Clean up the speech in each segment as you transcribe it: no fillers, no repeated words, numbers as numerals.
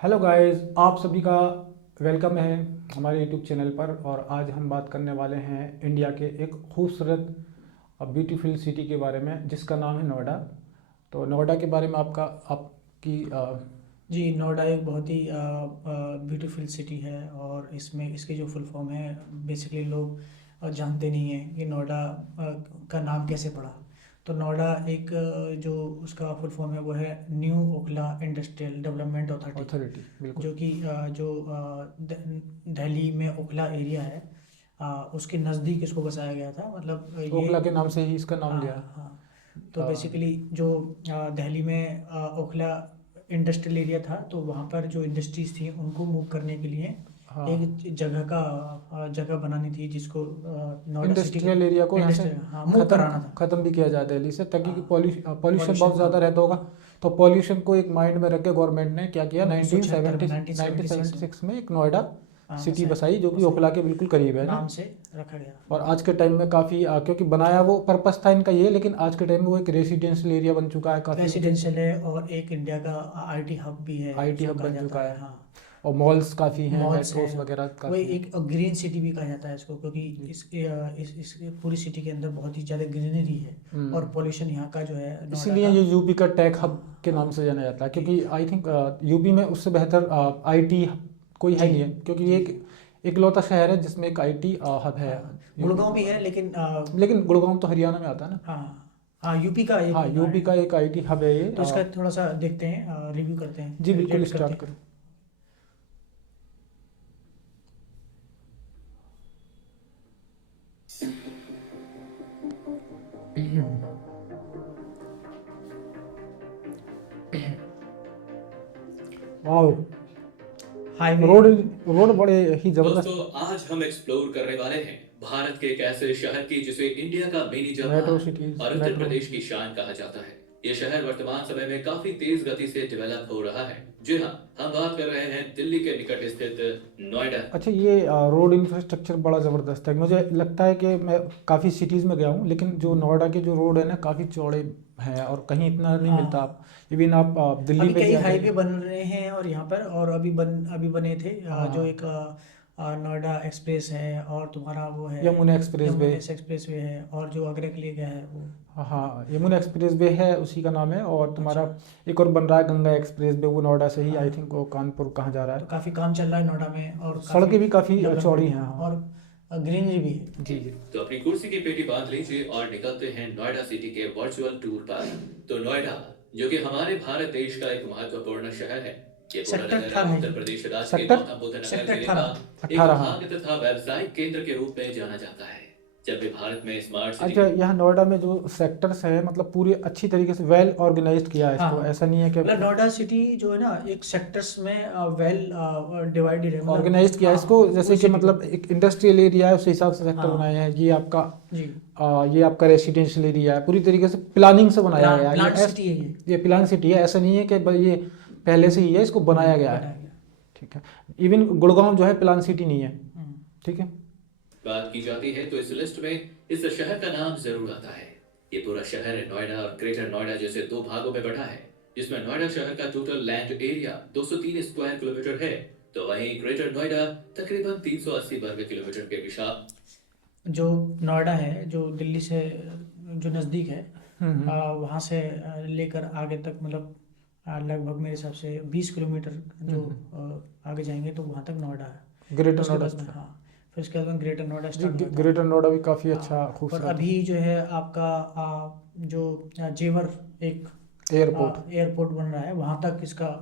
Hello guys, आप सभी का वेलकम है हमारे यूट्यूब चैनल पर। और आज हम बात करने वाले हैं इंडिया के एक खूबसूरत और ब्यूटीफुल सिटी के बारे में जिसका नाम है नोएडा। तो नोएडा के बारे में आपकी जी, नोएडा एक बहुत ही ब्यूटीफुल सिटी है और इसमें इसकी जो फुल फॉर्म है बेसिकली लोग जानते नहीं हैं कि नोएडा का नाम कैसे पड़ा। तो नोएडा एक जो उसका फुल फॉर्म है वो है new Okhla industrial development authority, authority, बिल्कुल। जो कि दिल्ली में ओखला एरिया है, उसके नज़दीक इसको बसाया गया था। मतलब ये ओखला के नाम से ही इसका नाम हाँ लिया है। हाँ। तो अ, बेसिकली जो दिल्ली में ओखला इंडस्ट्रियल एरिया था, तो वहाँ पर जो इंडस्ट्रीज थी उनको मूव करने के लिए हाँ, एक जगह बनानी थी जिसको नोएडा सिटी इंडस्ट्रियल एरिया को यहाँ से इंडस्ट्रियल हाँ मूव ख़त्म कराना था। ख़त्म भी किया जाए दिल्ली से, ताकि हाँ, पॉल्यूशन पॉल्यूशन बहुत कम। ज़्यादा रहता होगा। तो पॉल्यूशन को एक माइंड में रख के गवर्नमेंट ने क्या किया, 1976 में 1970 1976 में 1976 में एक नोएडा सिटी बसाया बसाई, जो कि बसाया ओखला के बिल्कुल करीब है ना। नाम से रखा गया। और आज के टाइम में काफ़ी क्योंकि बनाया वो पर्पस था इनका ये, लेकिन आज के टाइम में वो एक रेसिडेंशियल एरिया बन चुका है काफ़ी। रेसिडेंशियल है और एक इंडिया का आईटी हब भी है, आईटी जो हब कहा बन जाता चुका है। है। हाँ, और मॉल्स काफ़ी हैं, मॉल्स है। मेट्रोस वगैरह वही काफ़ी हैं। एक ग्रीन सिटी भी कहा जाता है इसको, क्योंकि जी। इस पूरी सिटी के अंदर बहुत ही ज़्यादा ग्रीनरी है और हम्म। पोल्यूशन यहाँ का जो है नोएडा इसीलिए का। ये यूपी का टेक हब हाँ के नाम हाँ। से जाना जाता है, जी क्योंकि आई थिंक यूपी में उससे बेहतर आईटी कोई है जी नहीं है, क्योंकि जी ये जी। एक इकलौता शहर है जिसमें एक आईटी हब है हाँ, यूपी गुड़गांव भी है में। लेकिन लेकिन गुड़गांव तो हरियाणा में आता है ना। हाँ हाँ, यूपी का एक हाँ, यूपी का एक आईटी हब है ये। तो इसका थोड़ा सा देखते हैं, रिव्यू करते जी हैं, बिल्कुल, रिलेट करते स्टार्ट हैं। करें। वाह, हाईवे। रोड रोड बड़े ही दोस्तों, जबरदस्त। आज हम एक्सप्लोर करने वाले हैं भारत के एक ऐसे शहर की जिसे इंडिया का मिनी मेट्रो जापान सिटीज, और उत्तर मेट्रो। प्रदेश की शान कहा जाता है। ये शहर वर्तमान समय में काफी तेज गति से डेवलप हो रहा है। जी हाँ, हम बात कर रहे हैं दिल्ली के निकट स्थित नोएडा। अच्छा, ये रोड इंफ्रास्ट्रक्चर बड़ा ज़बरदस्त है। मुझे लगता है कि मैं काफ़ी सिटीज़ में गया हूँ, लेकिन जो नोएडा के जो रोड है ना, काफ़ी चौड़े हैं और कहीं इतना नहीं मिलता। हाँ, आप इवन आप दिल्ली अभी में भी कई आ हाईवे जाइए। बन रहे हैं और यहाँ पर, और अभी बने थे, जो हाँ, एक नोएडा एक्सप्रेस है और तुम्हारा वो है Yamuna express way. Yamuna express way है, और जो आगरा के लिए गया है वो। हाँ, यमुना एक्सप्रेस वे है, उसी का नाम है। और तुम्हारा अच्छा, एक और बन रहा है, गंगा एक्सप्रेस वे, वो नोएडा से ही आई हाँ। थिंक वो कानपुर कहाँ जा रहा तो है। काफ़ी काम चल रहा है नोएडा में और काफ़ी सड़कें भी काफ़ी चौड़ी डेवलपमेंट है, हैं। हाँ, हाँ, और ग्रीनरी भी है। जी जी। तो अपनी कुर्सी की पेटी बांध लीजिए और निकलते हैं नोएडा सिटी के वर्चुअल टूर पर। तो नोएडा, जो कि हमारे भारत देश का एक महत्वपूर्ण शहर है, ये पूरा सेक्टर नगर 18 है उत्तर ये। प्रदेश राज्य के सेक्टर गौतम बुद्ध नगर सेक्टर जिले का 18। एक 18। हाँ। भाग्य तथा व्यावसायिक केंद्र के रूप में जाना जाता है। जब भी भारत में स्मार्ट सिटी अच्छा, यहाँ नोएडा में जो सेक्टर्स है, मतलब पूरी अच्छी तरीके से वेल ऑर्गेनाइज्ड किया है हाँ इसको। हाँ, ऐसा नहीं है कि मतलब नोएडा सिटी जो है ना, एक सेक्टर्स में वेल डिवाइडेड है, मतलब ऑर्गेनाइज्ड किया है हाँ, इसको, जैसे पूरी कि सिटी को। मतलब एक इंडस्ट्रियल एरिया है, उस हिसाब से सेक्टर बनाए हाँ हैं। जी, ये आपका रेसिडेंशियल एरिया है, पूरी तरीके से प्लानिंग से बनाया गया है। प्लांट सिटी है ये। ये प्लान सिटी है, ऐसा नहीं है कि भाई ये पहले से ही है, इसको बनाया गया है। बनाया गया। ठीक है। इवन गुड़गांव जो है प्लान सिटी नहीं है। हम्म। ठीक है। बात की जाती है तो इस लिस्ट में इस शहर का नाम जरूर आता है। ये पूरा शहर है नोएडा और ग्रेटर नोएडा जैसे दो भागों में बटा है, जिसमें नोएडा शहर का total land area 203 square kilometre है, तो वहीं ग्रेटर नोएडा तकरीबन 380 वर्ग किलोमीटर के विशाल। जो नोएडा है, जो दिल्ली से जो नज़दीक है, हम्म। वहाँ से लेकर आगे तक, मतलब लगभग मेरे हिसाब से 20 किलोमीटर जो आगे जाएंगे तो वहाँ तक नोएडा है। ग्रेटर उसके नोएडा बाद में, हाँ, फिर उसके बाद में ग्रेटर नोएडा जी। स्टार्ट हो जाता है। ग्रेटर नोएडा भी काफ़ी अच्छा हाँ, पर खूबसूरत अभी जो है आपका जो जेवर एक एयरपोर्ट। एयरपोर्ट बन रहा है, वहाँ तक इसका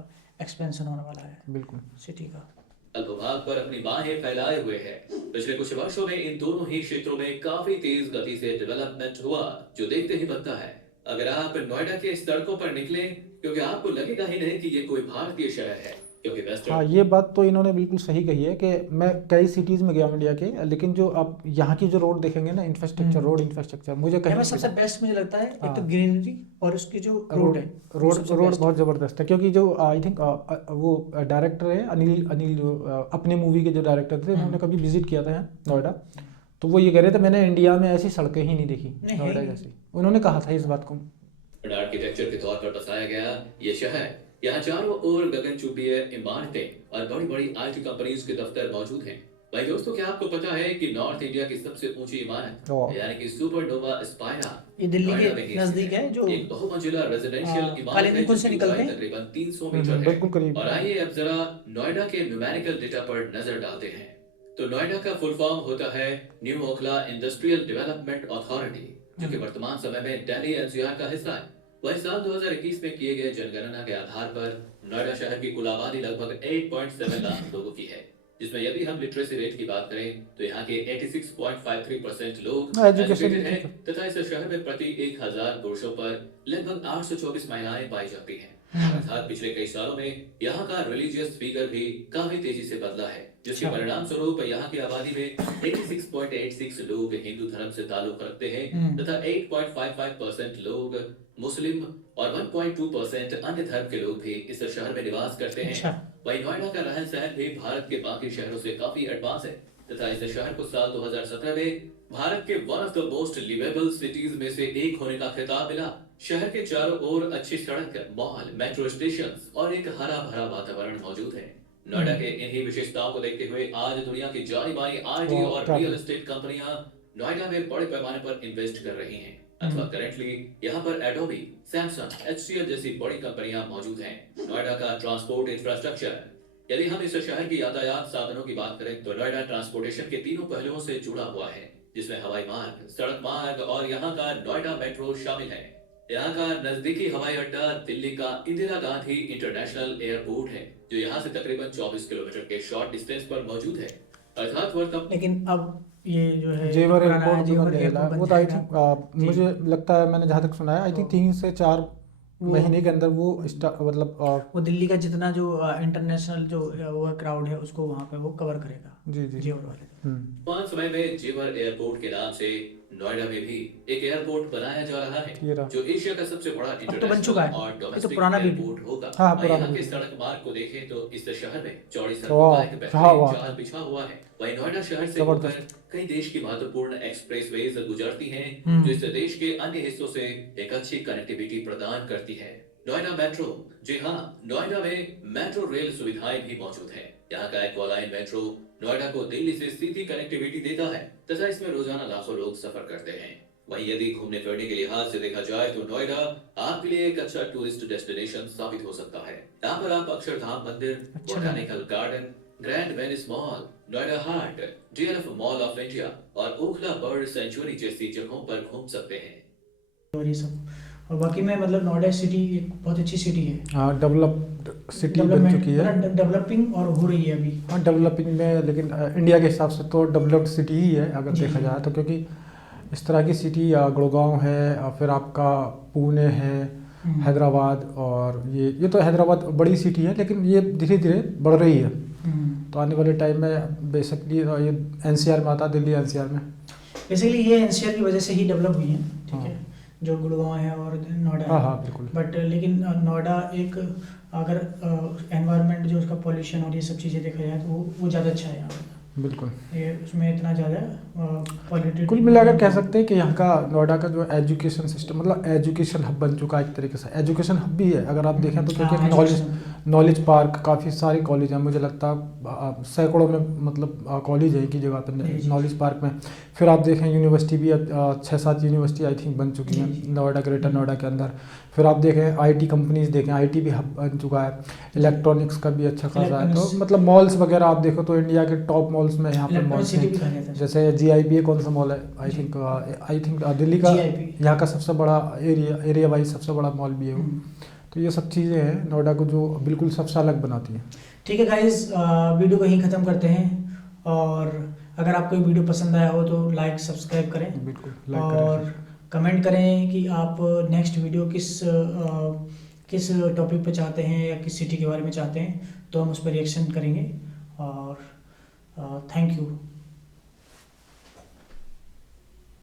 एक्सपेंशन होने वाला है बिल्कुल। सिटी का। अल्पभाग पर अपनी बाहें फैलाए हुए है। पिछले कुछ वर्षों में इन दोनों ही क्षेत्रों में काफी तेज गति से डेवलपमेंट हुआ, जो देखते ही बनता है। अगर आप नोएडा के सड़कों पर निकले, क्योंकि आपको लगेगा ही नहीं कि ये कोई भारतीय शहर है, क्योंकि हाँ, वेस्टर्न। ये बात तो इन्होंने बिल्कुल सही कही है कि मैं कई सिटीज़ में गया हूँ इंडिया के, लेकिन जो आप यहाँ की जो रोड देखेंगे ना, इंफ्रास्ट्रक्चर, रोड इंफ्रास्ट्रक्चर मुझे कहीं यहाँ में नहीं सबसे दिखा। बेस्ट मुझे लगता है एक तो हाँ, ग्रीनरी और उसकी जो रोड रोड है, वो रोड सबसे रोड बेस्ट है। बहुत ज़बरदस्त है, क्योंकि जो आई थिंक वो डायरेक्टर है अनिल अनिल जो अपने मूवी के जो डायरेक्टर थे, उन्होंने हम्म। कभी विजिट किया था यहाँ नोएडा। तो वो ये कह रहे थे, मैंने इंडिया में ऐसी सड़कें ही नहीं देखी नहीं है नोएडा ही नहीं। जैसी। उन्होंने कहा था इस बात को। आर्किटेक्चर के तौर पर बसाया गया ये शहर यहाँ चारों ओर गगनचुंबी इमारतें और बड़ी बड़ी IT कंपनीज के दफ्तर मौजूद हैं। भाई दोस्तों, क्या आपको पता है कि नॉर्थ इंडिया की सबसे ऊंची इमारत ओ, यानी कि सुपरनोवा स्पायरा ये दिल्ली नोएडा में के ही नजदीक स्थित है, जो एक बहुमंजिला रेजिडेंशियल इमारत काले है दिन से जिसकी निकलते ऊंचाई हैं। तकरीबन 300 मीटर है। बिल्कुल करीब। और आइए अब जरा नोएडा के न्यूमेरिकल डेटा पर नजर डालते हैं। तो नोएडा का फुल फॉर्म होता है new Okhla industrial development authority, जो कि वर्तमान समय में दिल्ली NCR का हिस्सा है। वही साल 2021 में किए गए जनगणना के आधार पर नोएडा शहर की कुल आबादी लगभग 8.7 लाख लोगों की है, जिसमें यदि हम लिटरेसी रेट की बात करें तो यहाँ के 86.53% लोग एजुकेशन एजुकेटेड हैं तथा इस शहर में प्रति 1000 पुरुषों पर लगभग 824 महिलाएं पाई जाती हैं। अर्थात पिछले कई सालों में यहाँ का रिलीजियस फिगर भी काफी तेजी से बदला है, जिसके परिणाम स्वरूप यहाँ की आबादी में 86.86 लोग हिंदू धर्म से ताल्लुक रखते हैं तथा 8.55% लोग मुस्लिम और 1.2% अन्य धर्म के लोग भी इस शहर में निवास करते हैं। वहीं नोएडा का रहन सहन भी भारत के बाकी शहरों से काफी एडवांस है तथा इस शहर को साल 2017 में भारत के one of the most livable cities में से एक होने का खिताब मिला। शहर के चारों ओर अच्छी सड़क, मॉल, मेट्रो स्टेशन और एक हरा भरा वातावरण मौजूद है। नोएडा के इन्हीं विशेषताओं को देखते हुए आज दुनिया की जानी मानी IT और रियल एस्टेट कंपनियां नोएडा में बड़े पैमाने पर इन्वेस्ट कर रही हैं अथवा करेंटली यहाँ पर एडोबी, सैमसंग, HCL जैसी बड़ी कंपनियां मौजूद हैं। नोएडा का ट्रांसपोर्ट इंफ्रास्ट्रक्चर, यदि हम इस शहर की यातायात साधनों की बात करें तो नोएडा ट्रांसपोर्टेशन के तीनों पहलुओं से जुड़ा हुआ है, जिसमें हवाई मार्ग, सड़क मार्ग और यहाँ का नोएडा मेट्रो शामिल है। यहाँ का नजदीकी हवाई अड्डा दिल्ली का इंदिरा गांधी इंटरनेशनल एयरपोर्ट है, जो यहाँ से तकरीबन 24 किलोमीटर के शॉर्ट डिस्टेंस पर मौजूद है। अर्थात वर्तमान लेकिन अब ये जो है जेवर पुराना एयरपोर्ट जेवर बन जाएगा, एयरपोर्ट बन वो तो आई जाएगा। थिंक मुझे लगता है, मैंने जहाँ तक सुना है आई थिंक 3 से 4 महीने के अंदर वो मतलब वो दिल्ली का जितना जो इंटरनेशनल जो वो क्राउड है उसको वहाँ पे वो कवर करेगा। जी जेवर वाले। वर्तमान समय में जेवर एयरपोर्ट के नाम से नोएडा में भी एक एयरपोर्ट बनाया जा रहा ये है, रहा। जो एशिया का सबसे बड़ा बन चुका इंटरनेशनल है। और ये तो डोमेस्टिक पुराना भी एयरपोर्ट होगा। हाँ, और पुराना यहाँ भी। के सड़क मार्ग को देखें तो इस शहर में चौड़ी वाह, सड़कों का एक क्या बेहतरीन बात जाल है। बिछा हुआ है। वहीं नोएडा शहर से जबरदस्त। होकर कई देश की महत्वपूर्ण एक्सप्रेसवेज गुजरती हैं, हम्म। जो इस देश के अन्य हिस्सों से एक अच्छी कनेक्टिविटी प्रदान करती है। नोएडा मेट्रो, जी हाँ, नोएडा में मेट्रो रेल सुविधाएं भी मौजूद है। यहाँ का एक्वालाइन मेट्रो नोएडा को दिल्ली से सीधी कनेक्टिविटी देता है तथा इसमें रोजाना लाखों लोग सफर करते हैं। वहीं यदि घूमने फिरने के लिहाज से देखा जाए तो नोएडा आपके लिए एक अच्छा टूरिस्ट डेस्टिनेशन साबित हो सकता है। यहाँ पर आप अक्षरधाम मंदिर, botanical garden, grand Venice mall, Noida heart, DLF mall of India और ओखला बर्ड सेंचुरी जैसी जगहों पर घूम सकते हैं। और ये सब, और बाकी में मतलब नोएडा सिटी एक बहुत अच्छी सिटी है। हाँ, डेवलप्ड सिटी बन चुकी है, डेवलपिंग और हो रही है अभी। हाँ डेवलपिंग में, लेकिन इंडिया के हिसाब से तो डेवलप्ड सिटी ही है अगर जी। देखा जाए तो, क्योंकि इस तरह की सिटी गुड़गांव है, फिर आपका पुणे है, हैदराबाद, और ये तो हैदराबाद बड़ी सिटी है लेकिन ये धीरे धीरे बढ़ रही है। तो आने वाले टाइम में बेसिकली ये NCR में आता है, दिल्ली NCR में। बेसिकली ये NCR की वजह से ही डेवलप हुई है, ठीक हाँ। है, जो गुड़गांव है और नोएडा हाँ है। हाँ बिल्कुल। बट लेकिन नोएडा एक अगर एनवायरनमेंट जो उसका पॉल्यूशन और ये सब चीज़ें देखा जाए तो वो ज़्यादा अच्छा है यहाँ पे। बिल्कुल, ये उसमें इतना ज़्यादा पॉल्यूटेड। कुल मिलाकर कह सकते हैं कि यहाँ का नोएडा का जो एजुकेशन सिस्टम, मतलब एजुकेशन हब बन चुका है एक तरीके से। एजुकेशन हब भी है अगर आप देखें तो, क्योंकि नॉलेज पार्क, काफ़ी सारे कॉलेज हैं, मुझे लगता है सैकड़ों में मतलब कॉलेज है एक ही जगह पर नॉलेज पार्क में। फिर आप देखें यूनिवर्सिटी भी 6-7 यूनिवर्सिटी आई थिंक बन चुकी हैं नोएडा, ग्रेटर नोएडा के अंदर। फिर आप देखें IT कंपनीज देखें, IT भी हब बन चुका है, इलेक्ट्रॉनिक्स का भी अच्छा खासा है। तो मतलब मॉल्स वगैरह आप देखो तो इंडिया के टॉप मॉल्स में यहाँ पर मॉल्स हैं, जैसे GIP कौन सा मॉल है, आई थिंक दिल्ली का यहाँ का सबसे बड़ा एरिया वाइज सबसे बड़ा मॉल भी है वो। तो ये सब चीज़ें हैं नोएडा को जो बिल्कुल सबसे अलग बनाती हैं। ठीक है गाइस, वीडियो को यहीं ख़त्म करते हैं, और अगर आपको ये वीडियो पसंद आया हो तो लाइक सब्सक्राइब करें, बिल्कुल लाइक और करें, कमेंट करें कि आप नेक्स्ट वीडियो किस टॉपिक पे चाहते हैं या किस सिटी के बारे में चाहते हैं, तो हम उस पर रिएक्शन करेंगे। और थैंक यू।